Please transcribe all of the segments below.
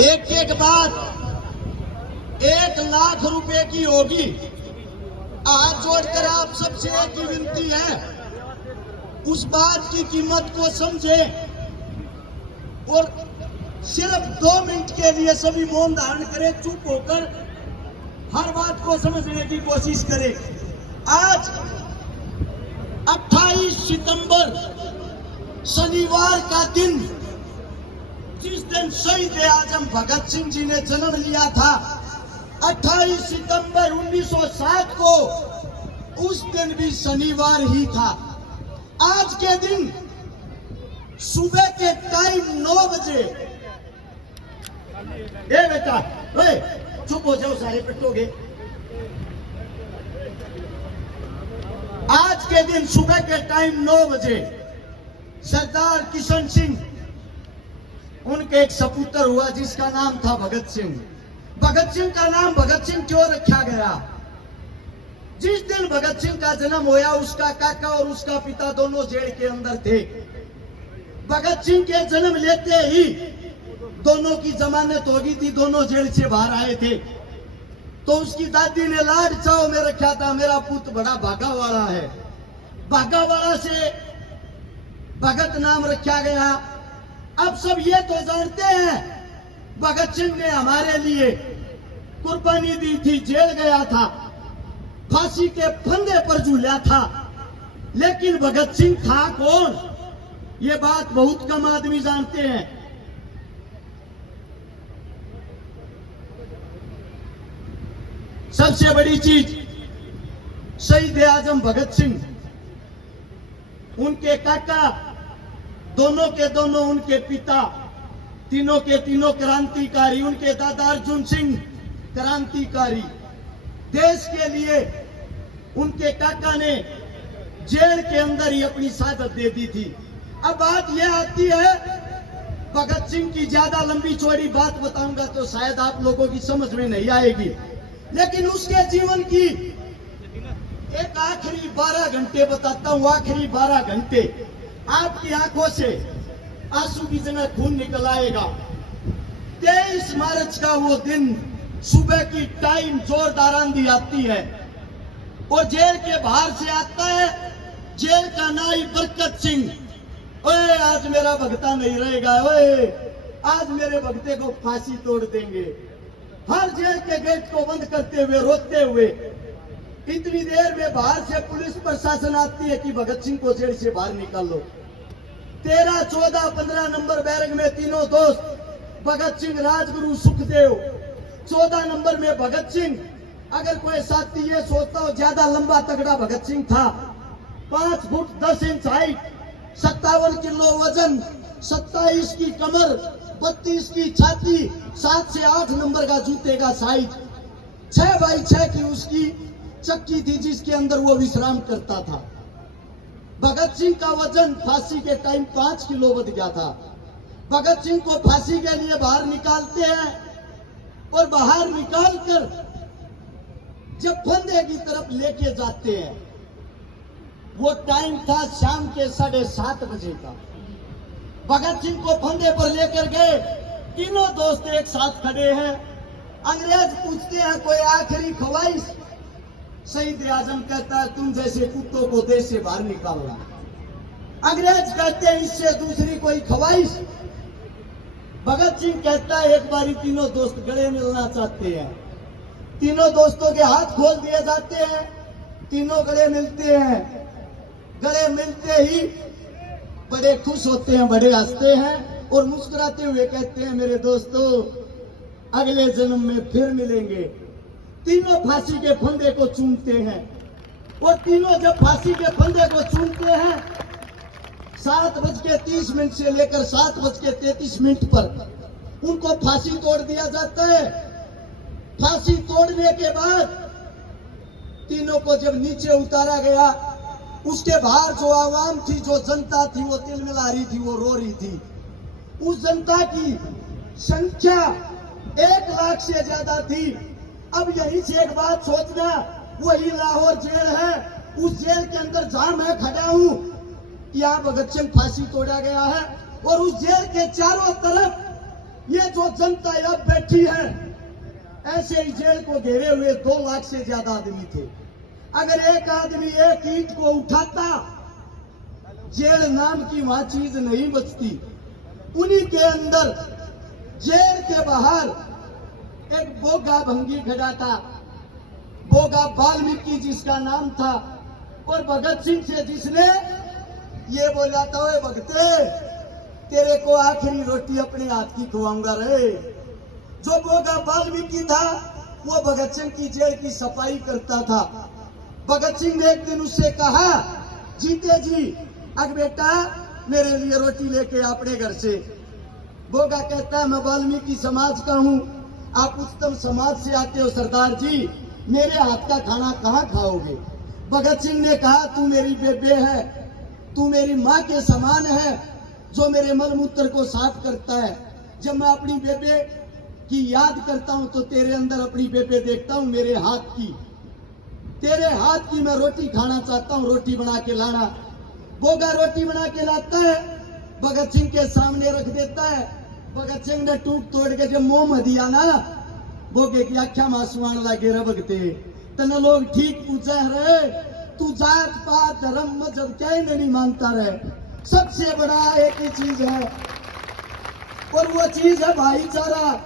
एक एक बात 1,00,000 रुपए की होगी। हाथ जोड़कर आप सबसे एक ही विनती है, उस बात की कीमत को समझे और सिर्फ 2 मिनट के लिए सभी मौन धारण करें, चुप होकर हर बात को समझने की कोशिश करें। आज 28 सितंबर शनिवार का दिन, जिस दिन शहीद आजम भगत सिंह जी ने जन्म लिया था, 28 सितंबर 1960 को, उस दिन भी शनिवार ही था। आज के दिन सुबह के टाइम 9 बजे, ए बेटा, ओए चुप हो जाओ, सारे पिटोगे। आज के दिन सुबह के टाइम 9 बजे सरदार किशन सिंह, उनके एक सपूत्र हुआ जिसका नाम था भगत सिंह। भगत सिंह का नाम भगत सिंह क्यों रखा गया? जिस दिन भगत सिंह का जन्म हुआ, उसका काका और उसका पिता दोनों जेल के अंदर थे। भगत सिंह के जन्म लेते ही दोनों की जमानत हो गई थी, दोनों जेल से बाहर आए थे। तो उसकी दादी ने लाड चाव में रखा था, मेरा पुत्र बड़ा भागा वाला है। भागा वाला से भगत नाम रखा गया। अब सब ये तो जानते हैं, भगत सिंह ने हमारे लिए कुर्बानी दी थी, जेल गया था, फांसी के फंदे पर झूला था। लेकिन भगत सिंह था कौन, ये बात बहुत कम आदमी जानते हैं। सबसे बड़ी चीज, शहीद आजम भगत सिंह, उनके काका, दोनों के दोनों उनके पिता, तीनों के तीनों क्रांतिकारी। उनके दादा अर्जुन सिंह क्रांतिकारी। देश के लिए उनके काका ने जेल के अंदर ही अपनी शहादत दे दी थी। अब बात यह आती है, भगत सिंह की ज्यादा लंबी चौड़ी बात बताऊंगा तो शायद आप लोगों की समझ में नहीं आएगी, लेकिन उसके जीवन की एक आखिरी 12 घंटे बताता हूं। आखिरी 12 घंटे आपकी आंखों से आंसू की जगह खून निकल आएगा। 23 मार्च का वो दिन, सुबह की टाइम जोरदार आंधी आती है और जेल के बाहर से आता है जेल का नाई बरकत सिंह। ओए आज मेरा भगता नहीं रहेगा, ओए आज मेरे भगते को फांसी तोड़ देंगे। हर जेल के गेट को बंद करते हुए रोते हुए इतनी देर में बाहर से पुलिस प्रशासन आती है कि भगत सिंह को जेल से बाहर निकालो। 13, 14, 15 नंबर बैरक में तीनों दोस्त, भगत सिंह, राजगुरु, सुखदेव। 14 नंबर में भगत सिंह। अगर कोई साथी ये सोचता हो ज्यादा लंबा तगड़ा भगत सिंह था, 5 फुट 10 इंच हाइट, 57 किलो वजन, 27 की कमर, 32 की छाती, 7 से 8 नंबर का जूते का साइज, 6 बाई 6 की उसकी चक्की थी जिसके अंदर वो विश्राम करता था। भगत सिंह का वजन फांसी के टाइम 5 किलो बढ़ गया था। भगत सिंह को फांसी के लिए बाहर निकालते हैं और बाहर निकालकर जब फंदे की तरफ लेके जाते हैं, वो टाइम था शाम के 7:30 बजे का। भगत सिंह को फंदे पर लेकर गए, तीनों दोस्त एक साथ खड़े हैं। अंग्रेज पूछते हैं कोई आखिरी ख्वाहिश? शहीद आजम कहता है तुम जैसे कुत्तों को देश से बाहर निकालना। अंग्रेज कहते हैं इससे दूसरी कोई ख्वाहिश? भगत सिंह कहता है एक बारी तीनों दोस्त गले मिलना चाहते हैं। तीनों दोस्तों के हाथ खोल दिए जाते हैं, तीनों गले मिलते हैं। गले मिलते ही बड़े खुश होते हैं, बड़े हंसते हैं और मुस्कुराते हुए कहते हैं मेरे दोस्तों अगले जन्म में फिर मिलेंगे। तीनों फांसी के फंदे को चूमते हैं और तीनों जब फांसी के फंदे को चूमते हैं, 7:30 से लेकर 7:33 पर उनको फांसी तोड़ दिया जाता है। फांसी तोड़ने के बाद तीनों को जब नीचे उतारा गया, उसके बाहर जो आवाम थी, जो जनता थी, वो तिलमिला रही थी, वो रो रही थी। उस जनता की संख्या 1 लाख से ज्यादा थी। अब यहीं से एक बात सोचना, वही लाहौर जेल है, उस जेल के अंदर जहां मैं खड़ा हूं, यहाँ भगत सिंह फांसी तोड़ा गया है और उस जेल के चारों तरफ ये जो जनता अब बैठी है, ऐसे ही जेल को घेरे हुए 2 लाख से ज्यादा आदमी थे। अगर एक आदमी एक ईंट को उठाता, जेल नाम की वहां चीज नहीं बचती। उन्हीं के अंदर जेल के बाहर एक बोगा भंगी खड़ा था, बोगा वाल्मीकि जिसका नाम था, और भगत सिंह से जिसने ये बोला था, ओए भगते तेरे को आखिरी रोटी अपने हाथ की खुआऊंगा रे। जो बोगा वाल्मीकि था वो भगत सिंह की जेल की सफाई करता था। भगत सिंह ने एक दिन उससे कहा, जीते जी अग बेटा मेरे लिए रोटी लेके अपने घर से। बोगा कहता है, मैं वाल्मीकि समाज का हूँ, आप उच्चतम समाज से आते हो सरदार जी, मेरे हाथ का खाना कहाँ खाओगे। भगत सिंह ने कहा, तू मेरी बेबे है, तू मेरी माँ के समान है, जो मेरे मलमूत्र को साफ करता है। जब मैं अपनी बेबे की याद करता हूँ तो तेरे अंदर अपनी बेबे देखता हूँ, मेरे हाथ की, तेरे हाथ की मैं रोटी खाना चाहता हूँ, रोटी बना के लाना। बोगा रोटी बना के लाता है, भगत सिंह के सामने रख देता है। भगत सिंह ने टूट तोड़ के जब मुंह में दिया ना, बोगे की आख्या मासुआन लागे रे भगते, तने लोग ठीक पूछे रहे, तू जात पात धर्म मजहब क्या ही नहीं मानता रहे, सबसे बड़ा एक ही चीज है, और वो चीज है भाईचारा।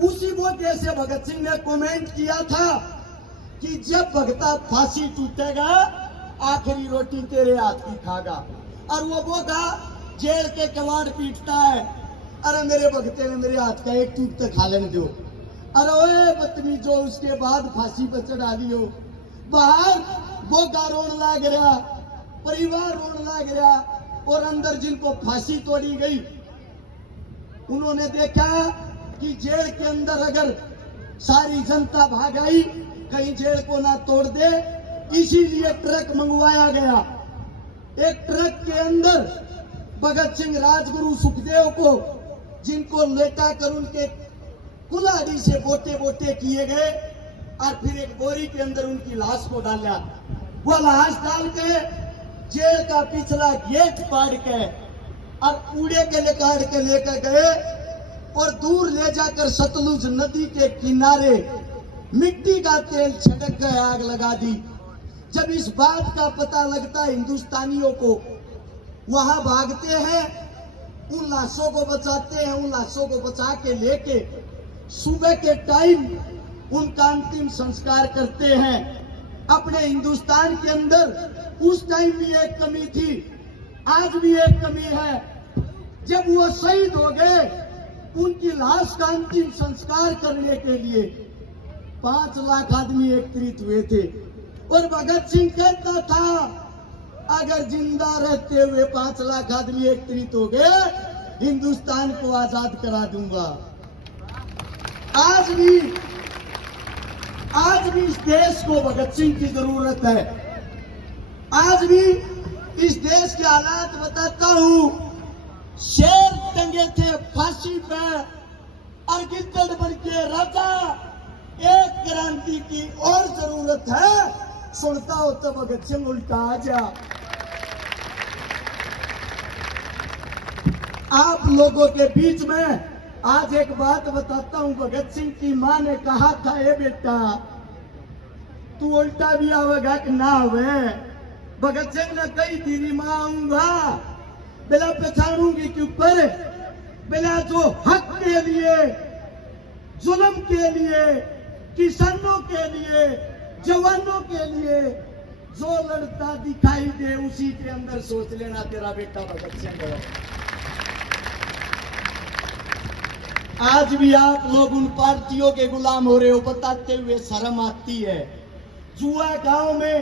उसी बोगे से भगत सिंह ने कमेंट किया था कि जब भगता फांसी टूटेगा, आखिरी रोटी तेरे हाथ की खागा। और वो बोगा जेल के कवाड़ पीटता है, अरे मेरे भगते ने मेरे हाथ का एक टूट तो खा लेने दो। अरे ओए बदतमीजो, उसके बाद फांसी पर चढ़ा लियो। बाहर बोगा रोन लाग रहा, परिवार रोन लाग रहा, और अंदर जिनको फांसी तोड़ी गई उन्होंने देखा कि जेल के अंदर अगर सारी जनता भाग आई, कहीं जेल को ना तोड़ दे, इसीलिए ट्रक मंगवाया गया। एक ट्रक के अंदर भगत सिंह, राजगुरु, सुखदेव को, जिनको लेटा कर उनके कुल्हाड़ी से बोटे बोटे किए गए, और फिर एक बोरी के अंदर उनकी लाश को डाला। वो लाश डाल के जेल का पिछला गेट फाड़ के और कूड़े के निकाल के लेकर गए, और दूर ले जाकर सतलुज नदी के किनारे मिट्टी का तेल छिड़क कर आग लगा दी। जब इस बात का पता लगता है हिंदुस्तानियों को, वहां भागते हैं, उन लाशों को बचाते हैं, उन लाशों को बचा के लेके सुबह के टाइम उनका अंतिम संस्कार करते हैं। अपने हिंदुस्तान के अंदर उस टाइम भी एक कमी थी, आज भी एक कमी है। जब वो शहीद हो गए, उनकी लाश का अंतिम संस्कार करने के लिए 5 लाख आदमी एकत्रित हुए थे, और भगत सिंह कहता था, अगर जिंदा रहते हुए 5 लाख आदमी एकत्रित हो गए, हिंदुस्तान को आजाद करा दूंगा। आज भी इस देश को भगत सिंह की जरूरत है। आज भी इस देश के हालात बताता हूं, शेर टंगे थे फांसी पे और गिद्दड़ बन के राजा, एक क्रांति की और जरूरत है। सुनता हो तो भगत सिंह उल्टा आ जा। आप लोगों के बीच में आज एक बात बताता हूं, भगत सिंह की मां ने कहा था, ए बेटा तू उल्टा भी आवेगा कि ना आवे। भगत सिंह ने कही तेरी मां आऊंगा, बिना पहचानूंगी के ऊपर, बिना जो हक के लिए, जुल्म के लिए, किसानों के लिए, जवानों के लिए जो लड़ता दिखाई दे, उसी के अंदर सोच लेना तेरा बेटा भगत सिंह है। आज भी आप लोग उन पार्टियों के गुलाम हो रहे हो, बताते हुए शर्म आती है। जुआ गांव में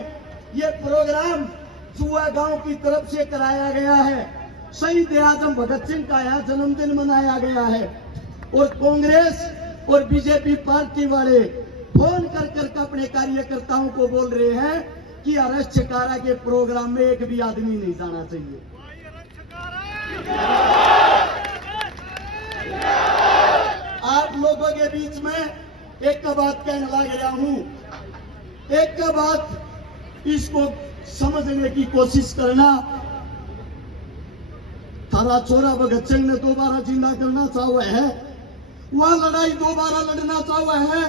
ये प्रोग्राम जुआ गांव की तरफ से कराया गया है। शहीद आजम भगत सिंह का यहाँ जन्मदिन मनाया गया है, और कांग्रेस और बीजेपी पार्टी वाले फोन कर कर अपने कार्यकर्ताओं को बोल रहे हैं कि अरेस्ट छकारा के प्रोग्राम में एक भी आदमी नहीं जाना चाहिए। आप लोगों के बीच में एक बात कहने लग रहा हूं, एक बात इसको समझने की कोशिश करना। थारा छोरा भगत सिंह ने दोबारा जिंदा करना चाहा है, वह लड़ाई दोबारा लड़ना चाहता है।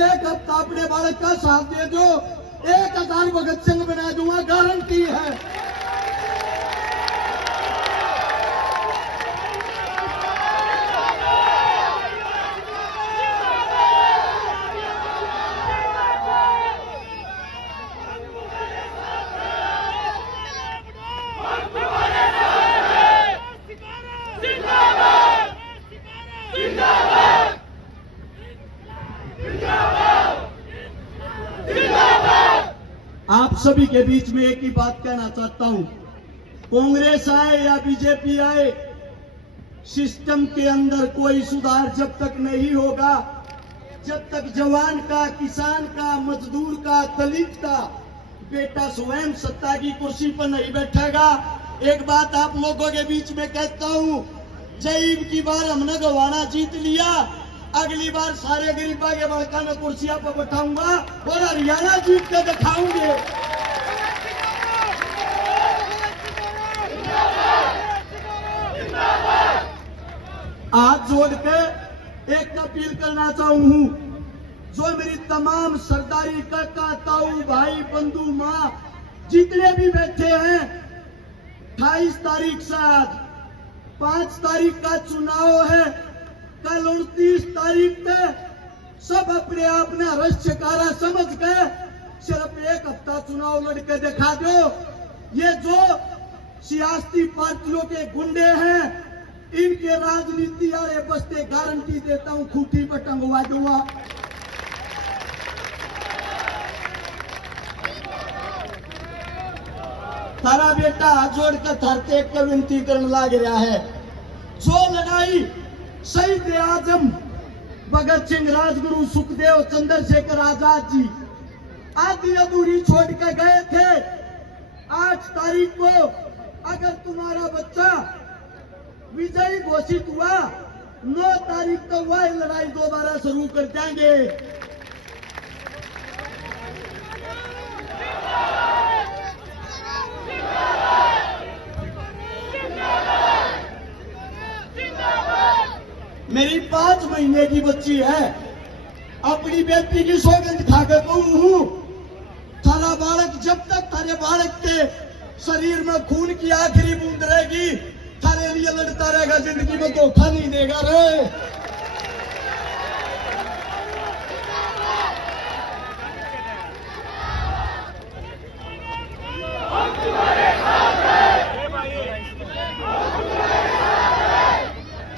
एक हफ्ता अपने बालक का साथ दे दो, 1000 भगत सिंह बना दूंगा, गारंटी है। आप सभी के बीच में एक ही बात कहना चाहता हूं, कांग्रेस आए या बीजेपी आए, सिस्टम के अंदर कोई सुधार जब तक नहीं होगा, जब तक जवान का, किसान का, मजदूर का, दलित का बेटा स्वयं सत्ता की कुर्सी पर नहीं बैठेगा। एक बात आप लोगों के बीच में कहता हूं, जईब की बार हमने गवाना जीत लिया, अगली बार सारे गरीबा के बड़का में कुर्सियां पर बैठाऊंगा और हरियाणा जीत के दिखाऊंगे। हाथ जोड़ के एक अपील करना चाहूं, जो मेरी तमाम सरदारी काका, ताऊ, भाई, बंधु, माँ जितने भी बैठे हैं, 28 तारीख से आज 5 तारीख का चुनाव है, कल 29 तारीख तक सब अपने आप ने रश्यकारा समझ के सिर्फ एक हफ्ता चुनाव लड़के दिखा दो। ये जो सियासी पार्टियों के गुंडे हैं, इनके राजनीति वाले बस्ते, गारंटी देता हूं खूंटी पर टंगवा दूंगा। तारा बेटा हाथ जोड़कर थारते एक विनती करने लग रहा है, जो लड़ाई शहीद आजम भगत सिंह, राजगुरु, सुखदेव, चंद्रशेखर आजाद जी आधी अधूरी छोड़ के गए थे, 8 तारीख को अगर तुम्हारा बच्चा विजयी घोषित हुआ, 9 तारीख तक वह लड़ाई दोबारा शुरू कर देंगे। मेरी 5 महीने की बच्ची है, अपनी बेटी की सौगंध खाकर कहूं, थारा बालक जब तक थारे बालक के शरीर में खून की आखिरी बूंद रहेगी, थारे लिए लड़ता रहेगा, जिंदगी में धोखा नहीं देगा रे।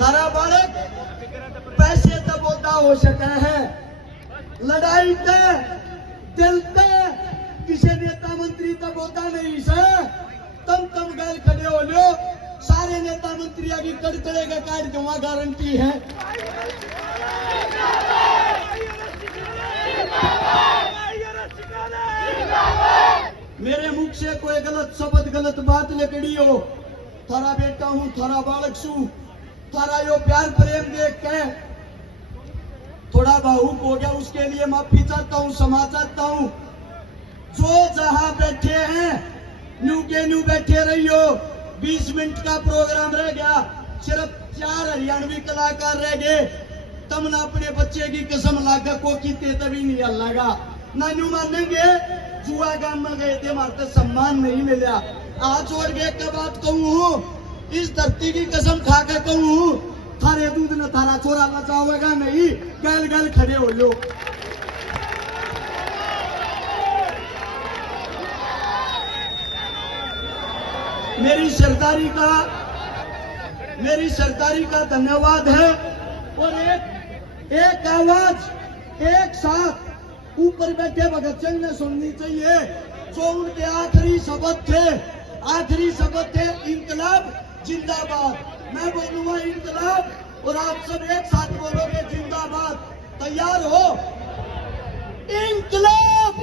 थारा बालक पैसे तो बोलता हो सका है, लड़ाई ते दिल ते किसी नेता मंत्री तो बोलता नहीं से। तम गल खड़े हो लो, सारे नेता मंत्री आगे कड़कड़े का काट दूंगा, गारंटी है। मेरे मुख से कोई गलत शब्द, गलत बात निकली हो, थारा बेटा हूं, थारा बालक छू, थारा यो प्यार प्रेम देख के थोड़ा भावुक हो गया, उसके लिए माफी चाहता हूं, क्षमा चाहता हूं। जो जहां बैठे हैं न्यू के न्यू बैठे रहियो, 20 मिनट का प्रोग्राम रह गया, सिर्फ 4 हरियाणवी कलाकार रह गए। तमने अपने बच्चे की कसम लागा को कीते तभी नहीं हल्लागा, ना न्यू मानेंगे। जुआ गांव में गए थे, हमारे सम्मान नहीं मिला। आज जोड़ के एक बात कहूं, इस धरती की कसम खा के कहूं, थारे दूध ने थारा छोरा नचावेगा नहीं, गल गल खड़े हो लो। मेरी सरदारी का धन्यवाद है। और एक आवाज एक साथ ऊपर बैठे भगत सिंह ने सुननी चाहिए, जो उनके आखिरी शब्द थे, इंकलाब जिंदाबाद। मैं बोलूंगा इंकलाब, और आप सब एक साथ बोलोगे जिंदाबाद। तैयार हो? इंकलाब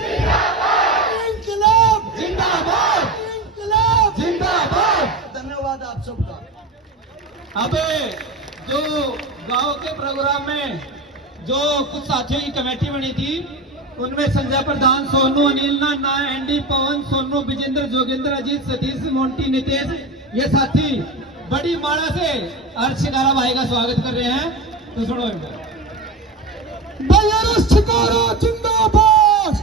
इंकलाब जिंदाबाद, इंकलाब जिंदाबाद। धन्यवाद आप सबका। अबे जो गांव के प्रोग्राम में जो कुछ साथियों की कमेटी बनी थी, उनमें संजय प्रधान, सोनू, अनिल, नाना, एंडी, पवन, सोनू, विजेंद्र, जोगेंद्र, अजीत, सतीश, मोंटी, नितेश, ये साथी बड़ी माड़ा से हर्ष शिकारा भाई का स्वागत कर रहे हैं। तो सुनो एक बार। BRS शिकारा जिंदाबाद,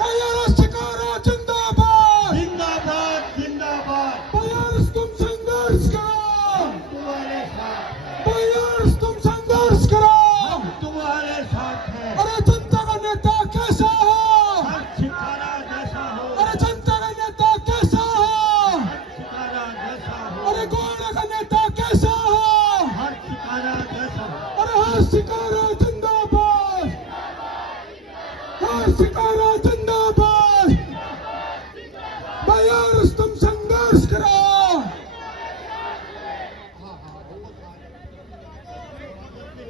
BRS शिकारा जिंदाबाद, जिंदाबाद जिंदाबाद। BRS तुम संघर्ष करो, तुम्हारे साथ है, BRS तुम संघर्ष करो। तुम्हारे साथ है। अरे जनता का नेता कैसा हो, हर ठिकाना जैसा हो, अरे जनता का नेता कैसा हो, ठिकाना जैसा हो, अरे गोंडा का नेता कैसा हो, हर ठिकाना जैसा हो। अरे हर शिकारा जिंदाबाद, हर शिकारा